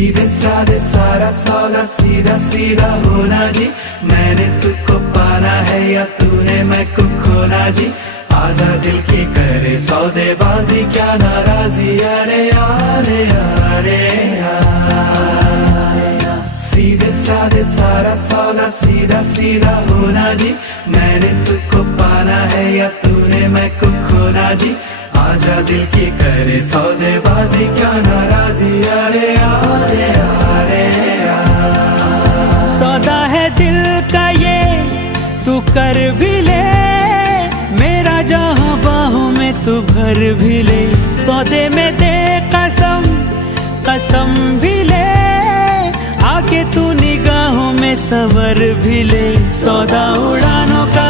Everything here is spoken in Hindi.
सीधे साधे सारा सौदा सीधा सीधा होना जी। मैंने तुझको पाना है या तूने मैं को खोना जी। आजा दिल की करे सौदेबाजी क्या नाराजी। अरे यारे यारे यार, सीधे साधे सारा सौदा सीधा सीधा होना जी। मैंने तुझको पाना है या तूने मैं को खोना जी। आजा दिल की करे सौदेबाजी क्या नाराजी। अरे यारे यारे यार, सौदा है दिल का ये तू कर भी ले, मेरा जहां बाहों में तू भर भी ले। सौदे में दे कसम कसम भी ले, आके तू निगाहों में सवर भी ले। सौदा उड़ानों का